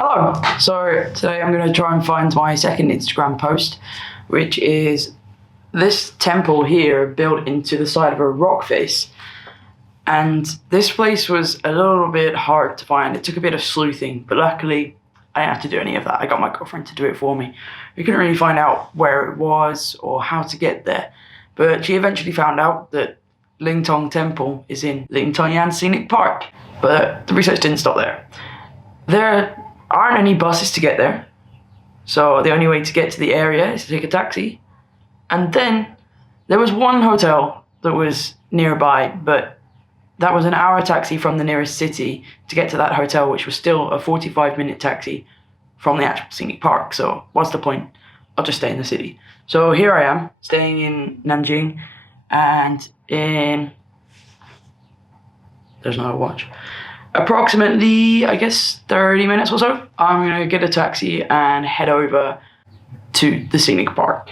Hello! So today I'm going to try and find my second Instagram post, which is this temple here built into the side of a rock face. And this place was a little bit hard to find. It took a bit of sleuthing, but luckily I didn't have to do any of that. I got my girlfriend to do it for me. We couldn't really find out where it was or how to get there, but she eventually found out that Lingtongyan Temple is in Lingtongyan Scenic Park. But the research didn't stop there. There aren't any buses to get there, so the only way to get to the area is to take a taxi. And then there was one hotel that was nearby, but that was an hour taxi from the nearest city to get to that hotel, which was still a 45-minute taxi from the actual scenic park. So what's the point? I'll just stay in the city. So here I am, staying in Nanjing, and in... there's no watch. Approximately, I guess, 30 minutes or so, I'm going to get a taxi and head over to the scenic park.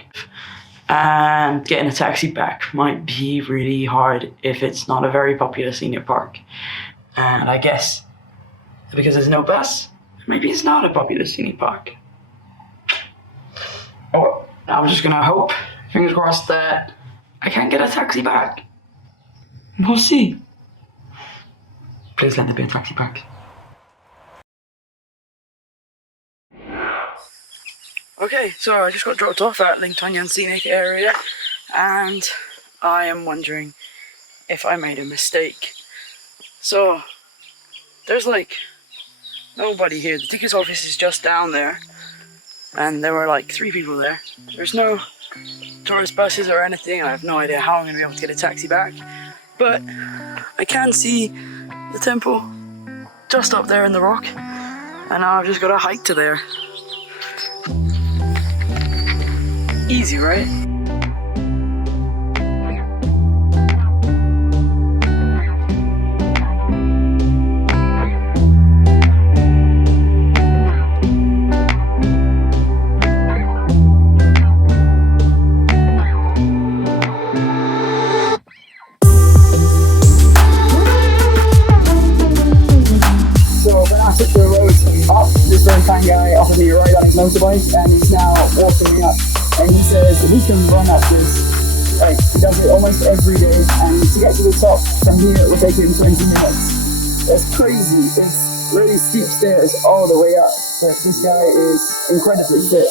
And getting a taxi back might be really hard if it's not a very popular scenic park. And I guess because there's no bus, maybe it's not a popular scenic park. Oh, I'm just going to hope, fingers crossed, that I can get a taxi back. We'll see. Please let there be a taxi back. Okay, so I just got dropped off at Lingtongyan Scenic area, and I am wondering if I made a mistake. So, there's like nobody here. The tickets office is just down there, and there were like 3 people there. There's no tourist buses or anything. I have no idea how I'm going to be able to get a taxi back, but I can see the temple just up there in the rock, and now I've just got to hike to there. Easy, right? This very kind guy offered me a ride on his motorbike, and he's now walking me up, and he says that he can run up this, like, he does it almost every day, and to get to the top from here it will take him 20 minutes. It's crazy. It's really steep stairs all the way up, but this guy is incredibly fit.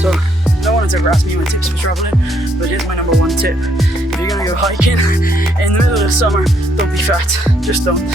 So no one has ever asked me my tips for traveling, but here's my number one tip. If you're gonna go hiking in the middle of summer, don't be fat, just don't.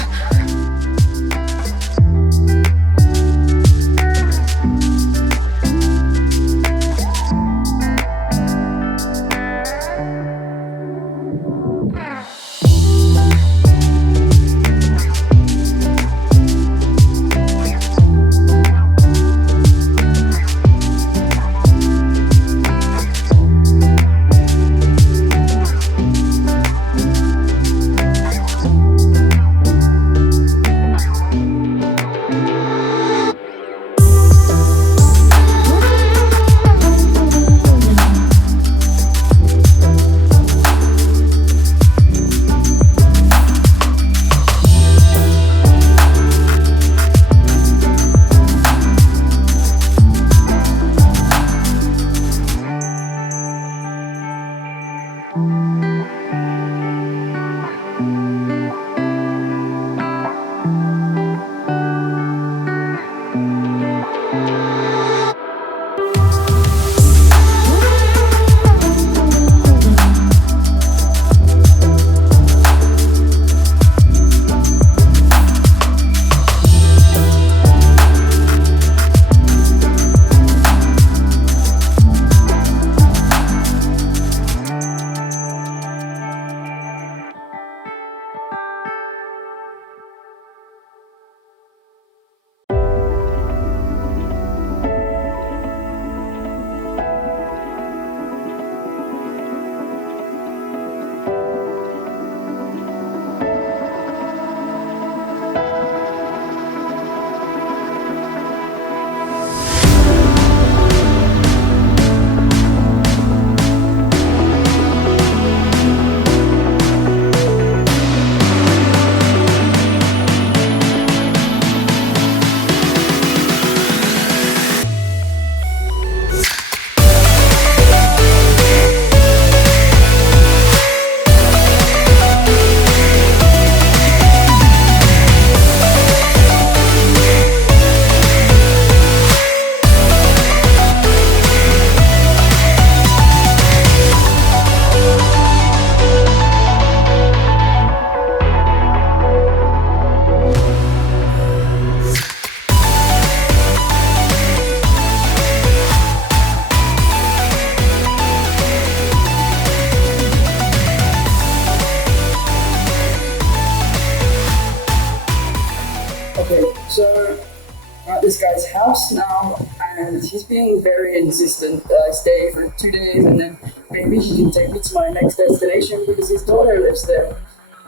this guy's house now, and he's being very insistent that I stay for 2 days, and then maybe he can take me to my next destination because his daughter lives there.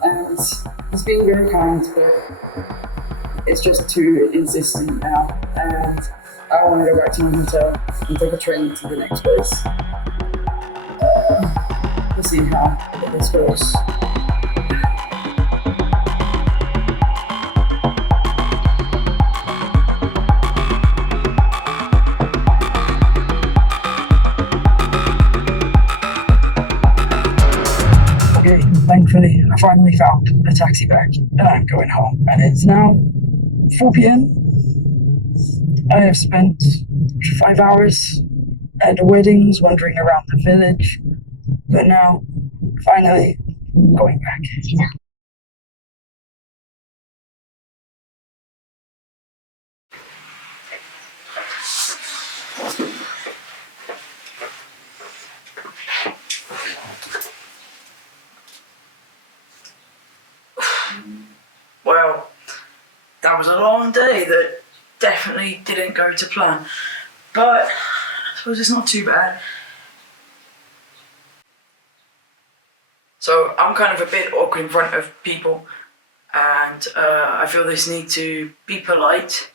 And he's being very kind, but it's just too insistent now. And I want to go back to my hotel and take a train to the next place. We'll see how this goes. Thankfully, I finally found a taxi back and I'm going home. And it's now 4 p.m. I have spent 5 hours at the weddings, wandering around the village, but now, finally, going back. Well, that was a long day that definitely didn't go to plan, but I suppose it's not too bad. So I'm kind of a bit awkward in front of people, and I feel this need to be polite,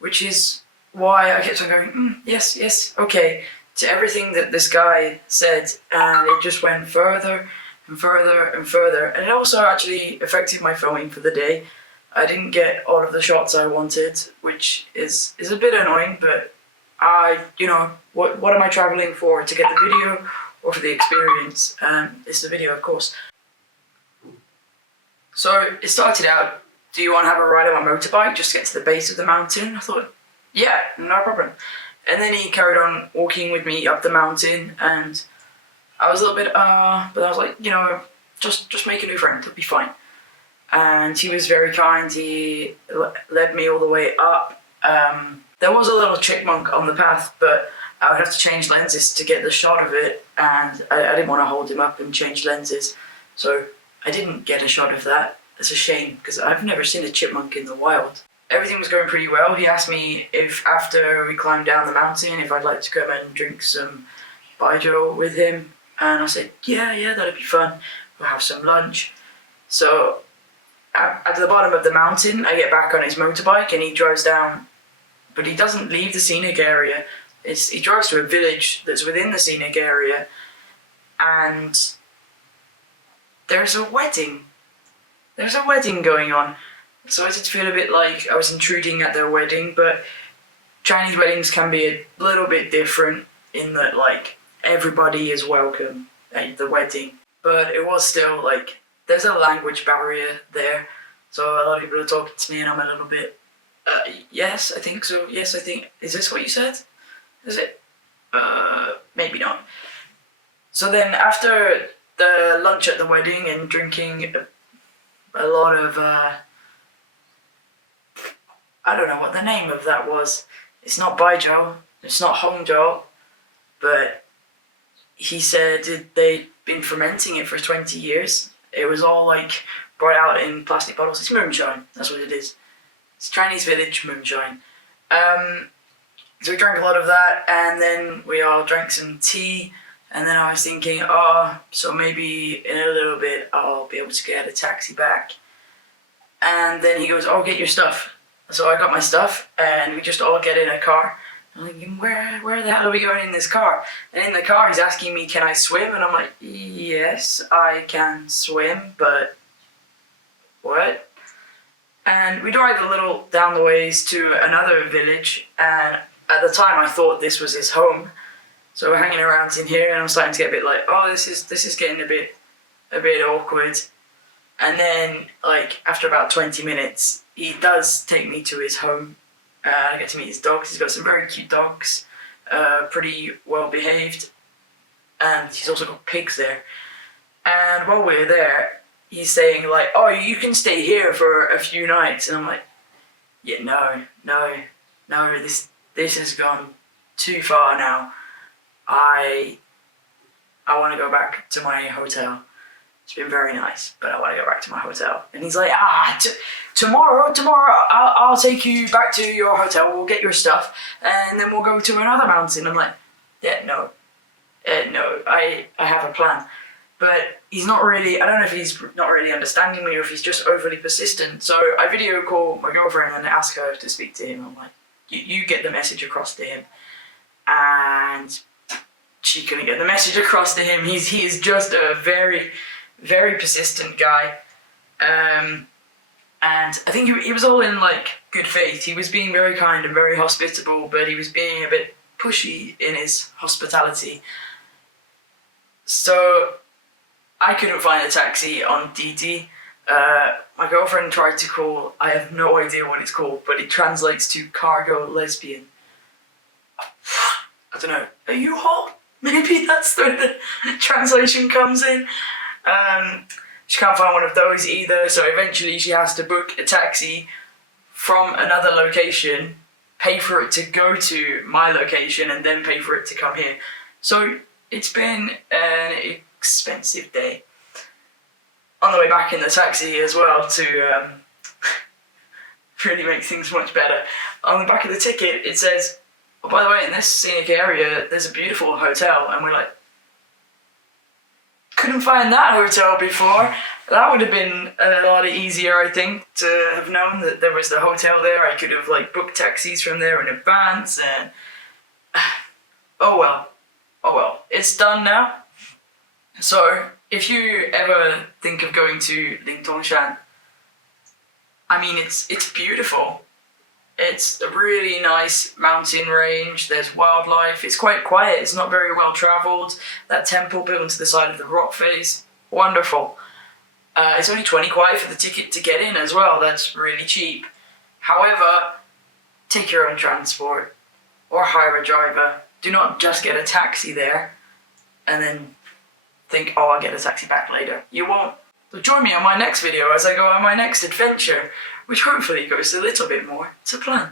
which is why I kept on going, yes, okay, to everything that this guy said, and it just went further and further and further, and it also actually affected my filming for the day. I didn't get all of the shots I wanted, which is a bit annoying, but what am I traveling for? To get the video or for the experience? It's the video, of course. So it started out, do you want to have a ride on my motorbike just to get to the base of the mountain? I thought, yeah, no problem. And then he carried on walking with me up the mountain, and I was a little bit, but I was like, just make a new friend, it'll be fine. And he was very kind, he led me all the way up. There was a little chipmunk on the path, but I would have to change lenses to get the shot of it, and I didn't want to hold him up and change lenses, so I didn't get a shot of that. It's a shame, because I've never seen a chipmunk in the wild. Everything was going pretty well. He asked me if after we climbed down the mountain, if I'd like to come and drink some baijiu with him, and I said, yeah, that'd be fun. We'll have some lunch. So at the bottom of the mountain, I get back on his motorbike and he drives down, but he doesn't leave the scenic area. He drives to a village that's within the scenic area, and there's a wedding. There's a wedding going on. So I did feel a bit like I was intruding at their wedding, but Chinese weddings can be a little bit different in that, like, everybody is welcome at the wedding. But it was still, like, there's a language barrier there. So a lot of people are talking to me and I'm a little bit, yes, I think so. Yes, I think, is this what you said? Is it? Maybe not. So then after the lunch at the wedding and drinking a lot of, I don't know what the name of that was. It's not baijiu, it's not hongjiu, but he said they'd been fermenting it for 20 years. It was all like brought out in plastic bottles. It's moonshine, that's what it is. It's Chinese village moonshine. So we drank a lot of that, and then we all drank some tea, and then I was thinking, so maybe in a little bit I'll be able to get a taxi back. And then he goes, get your stuff. So I got my stuff, and we just all get in a car. I'm thinking, where the hell are we going in this car? And in the car he's asking me, can I swim? And I'm like, yes, I can swim, but what? And we drive a little down the ways to another village, and at the time I thought this was his home. So we're hanging around in here, and I'm starting to get a bit like, this is getting a bit awkward. And then, like, after about 20 minutes, he does take me to his home. I get to meet his dogs. He's got some very cute dogs, pretty well behaved, and he's also got pigs there. And while we're there, he's saying like, you can stay here for a few nights. And I'm like, yeah, no, this has gone too far now. I want to go back to my hotel. It's been very nice, but I want to go back to my hotel. And he's like, tomorrow, I'll take you back to your hotel. We'll get your stuff, and then we'll go to another mountain. I'm like, yeah, no, I have a plan. But he's not really, I don't know if he's not really understanding me or if he's just overly persistent. So I video call my girlfriend and ask her to speak to him. I'm like, you get the message across to him. And she couldn't get the message across to him. He is just a very, very persistent guy. And I think he was all in like good faith. He was being very kind and very hospitable, but he was being a bit pushy in his hospitality. So I couldn't find a taxi on DT. My girlfriend tried to call, I have no idea what it's called, but it translates to cargo lesbian. I don't know, a U-Haul? Maybe that's where the translation comes in. She can't find one of those either, so eventually she has to book a taxi from another location, pay for it to go to my location, and then pay for it to come here. So it's been an expensive day. On the way back in the taxi as well to really make things much better. On the back of the ticket it says, oh, by the way, in this scenic area there's a beautiful hotel, and we're like, couldn't find that hotel before. That would have been a lot easier, I think, to have known that there was the hotel there. I could have like booked taxis from there in advance, and oh well, it's done now. So if you ever think of going to Lingtongyan, I mean, it's beautiful. It's a really nice mountain range. There's wildlife. It's quite quiet. It's not very well travelled. That temple built into the side of the rock face, wonderful. It's only 20 kwai for the ticket to get in as well. That's really cheap. However, take your own transport or hire a driver. Do not just get a taxi there and then think, oh, I'll get a taxi back later. You won't. So join me on my next video as I go on my next adventure, which hopefully goes a little bit more to plan.